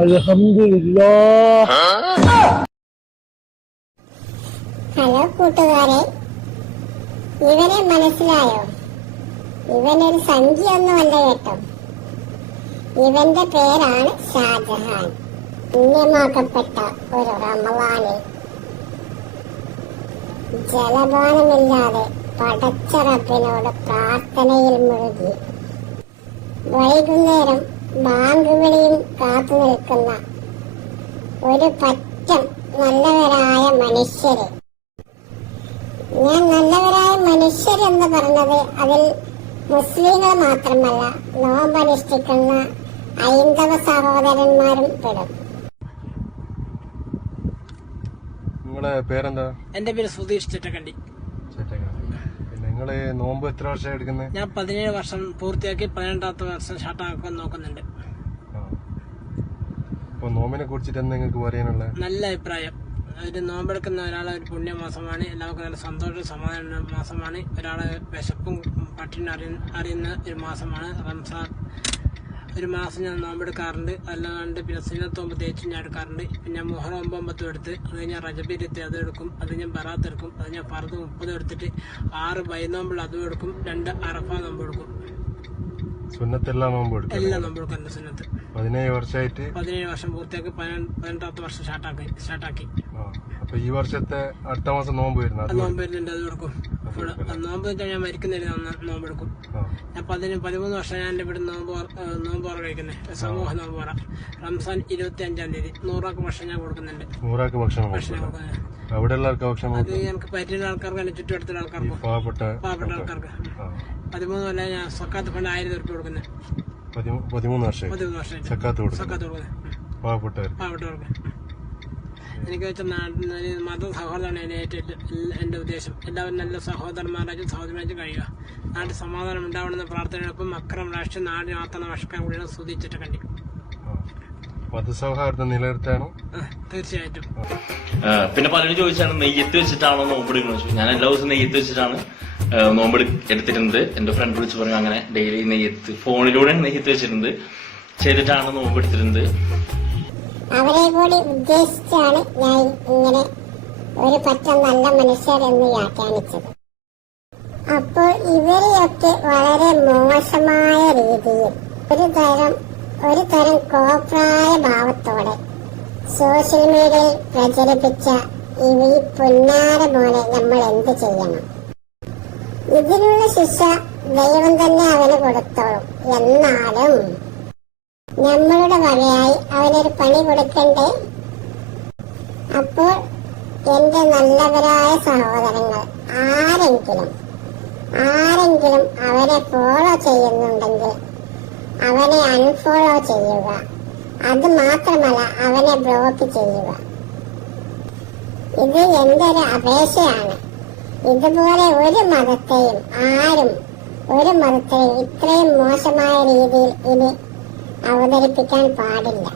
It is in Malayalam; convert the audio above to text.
അൽഹംദുലില്ലാഹ്. ഹലോ കൂട്ടുകാരെ, ഇവനെ മനസ്സിലായോ? ഇവനൊരു സംഖ്യയൊന്നുമല്ല കേട്ടോ. ഇവന്റെ പേരാണ് ഷാജഹാൻ. പുണ്യമാക്കപ്പെട്ട ഒരു റമളാനിൽ ജലപാനമില്ലാതെ പടച്ച റബ്ബിനോട് പ്രാർത്ഥനയിൽ മുഴുകി വൈകുന്നേരം ബാങ്ക് വിളിയും കാത്തു നിൽക്കുന്ന ഒരു പറ്റം നല്ലവരായ മനുഷ്യര്. ഞാൻ നല്ലവരായ മനുഷ്യരെന്ന് പറഞ്ഞത് അതിൽ മുസ്ലിങ്ങൾ മാത്രമല്ല, നോമ്പനുഷ്ഠിക്കുന്ന ഹൈന്ദവ സഹോദരന്മാരും പെടും. നിങ്ങളെ പേരെന്താ? എന്റെ പേര് സുധീഷ് ചിറ്റക്കണ്ടി. നിങ്ങള് നോമ്പ് എത്ര വർഷം എടുക്കുന്നത്? ഞാൻ 17 വർഷം പൂർത്തിയാക്കി 18ാമത്തെ വർഷം ഷാർട്ടാക്കാൻ നോക്കുന്നുണ്ട്. അപ്പൊ നോമ്പിനെ കുറിച്ചിട്ട് എന്താ നിങ്ങൾക്ക് പറയാനുള്ള? നല്ല അഭിപ്രായം. ഒരു നോമ്പെടുക്കുന്ന ഒരാളെ ഒരു പുണ്യമാസമാണ്. എല്ലാവർക്കും നല്ല സന്തോഷ സമാധാന മാസമാണ്. ഒരാളെ വിശപ്പും പട്ടിണി അറിയുന്ന ഒരു മാസമാണ് റംസാൻ. ഒരു മാസം ഞാൻ നോമ്പെടുക്കാറുണ്ട്. അല്ലാണ്ട് പിന്നെ സുന്നത്തോമ്പ് തേച്ച് ഞാൻ എടുക്കാറുണ്ട്. പിന്നെ മുഹറം 9 എടുത്ത് അത് ഞാൻ റജബിരത്തി അത് എടുക്കും. അത് ഞാൻ ബറാത്ത് എടുക്കും. അത് ഞാൻ ഫർദ് 30 എടുത്തിട്ട് 6 ബൈനോമ്പിൾ അതും എടുക്കും. 2 അറഫ നോമ്പ് എടുക്കും. സുന്നത്തെല്ലാം നോമ്പ് എടുക്കും. എല്ലാം നോമ്പ് എടുക്കും. എന്റെ സുന്നത്ത് 17 വർഷമായിട്ട് 17 വർഷം പൂർത്തിയാക്കി 18ാമത്തെ വർഷം സ്റ്റാർട്ടാക്കി. അപ്പൊ ഈ വർഷത്തെ അടുത്ത മാസം നോമ്പ് വരുന്നത് നോമ്പ് വരുന്നുണ്ട്. അത് കൊടുക്കും. നോമ്പ് വെച്ചാൽ ഞാൻ മരിക്കുന്നില്ല, നോമ്പെടുക്കും. ഞാൻ 13 വർഷം ഞാൻ ഇവിടെ നോമ്പ് പറ കഴിക്കുന്നത്. സമൂഹ നോമ്പ് പറ. റംസാൻ 25-ാം തീയതി 100 ഭക്ഷണം ഞാൻ കൊടുക്കുന്നുണ്ട്. 100 ഭക്ഷണം കൊടുക്കുന്നുണ്ട്. അവിടെയുള്ളവർക്ക് ഭക്ഷണം അത് ഞങ്ങൾക്ക് പറ്റുന്ന ആൾക്കാർക്ക്, എന്റെ ചുറ്റുവട്ടത്തുള്ള ആൾക്കാർക്ക്, പാവപ്പെട്ട ആൾക്കാർക്ക് 13 കൊല്ലം ഞാൻ സക്കാത്ത് ഫണ്ട് 1000 രൂപ കൊടുക്കുന്നത്. 13 വർഷം സക്കാത്ത് കൊടുക്കുന്നത് പാവപ്പെട്ടവർക്ക്. എനിക്ക് വെച്ച മത സഹോദരമാണ് എന്റെ ഉദ്ദേശം. എല്ലാവരും നല്ല സഹോദരന്മാരാച്ചും സഹോദരനാച്ചും കഴിയുക. നാട്ടിൽ സമാധാനം ഉണ്ടാവണമെന്ന പ്രാർത്ഥനയോടൊപ്പം അക്രമം രാഷ്ട്രീയ നാടിന് ആത്തണ ഭക്ഷിക്കാൻ കൂടിയാണ് സ്തുതിച്ചിട്ട് കണ്ടി. മതസൗഹാർദ്ദം നിലനിർത്താനോ? തീർച്ചയായിട്ടും. പിന്നെ പലരും ചോദിച്ചാണ് നെയ്യത്ത് വെച്ചിട്ടാണോ നോമ്പെടുക്കുന്നത്. ഞാൻ എല്ലാ ദിവസവും നെയ്യത്ത് വെച്ചിട്ടാണ് നോമ്പ് എടുത്തിരുന്നത്. എന്റെ ഫ്രണ്ട് വിളിച്ച് പറയും അങ്ങനെ ഡെയിലി നെയ്യത്ത് ഫോണിലൂടെ നെയ്യത്ത് വെച്ചിട്ടുണ്ട് ചെയ്തിട്ടാണ് നോമ്പ് എടുത്തിരുന്നത്. അവരെ കൂടി ഉദ്ദേശിച്ചാണ് ഞാൻ ഇങ്ങനെ ഒരു പറ്റം നല്ല മനുഷ്യരെന്ന് വ്യാഖ്യാനിച്ചത്. അപ്പോൾ ഇവരെയൊക്കെ വളരെ മോശമായ രീതിയിൽ ഒരു തരം കോപ്രായ ഭാവത്തോടെ സോഷ്യൽ മീഡിയയിൽ പ്രചരിപ്പിച്ച ഈ പുന്നാര പോലെ നമ്മൾ എന്ത് ചെയ്യണം? ഇതിനുള്ള ശിക്ഷ ദൈവം തന്നെ അവന് കൊടുത്തോളും. എന്നാലും നമ്മളുടെ വകയായി അവനൊരു പണി കൊടുക്കണ്ടേ? അപ്പോൾ എന്റെ നല്ലവരായ സഹോദരങ്ങൾ ആരെങ്കിലും അവനെ ഫോളോ ചെയ്യുന്നുണ്ടെങ്കിൽ അവനെ അൺഫോളോ ചെയ്യുക. അത് മാത്രമല്ല, അവനെ ബ്ലോക്ക് ചെയ്യുക. ഇത് എന്റെ ഒരു അപേക്ഷയാണ്. ഇതുപോലെ ഒരു മതത്തെയും ഇത്രയും മോശമായ രീതിയിൽ ഇനി അവതരിപ്പിക്കാൻ പാടില്ല.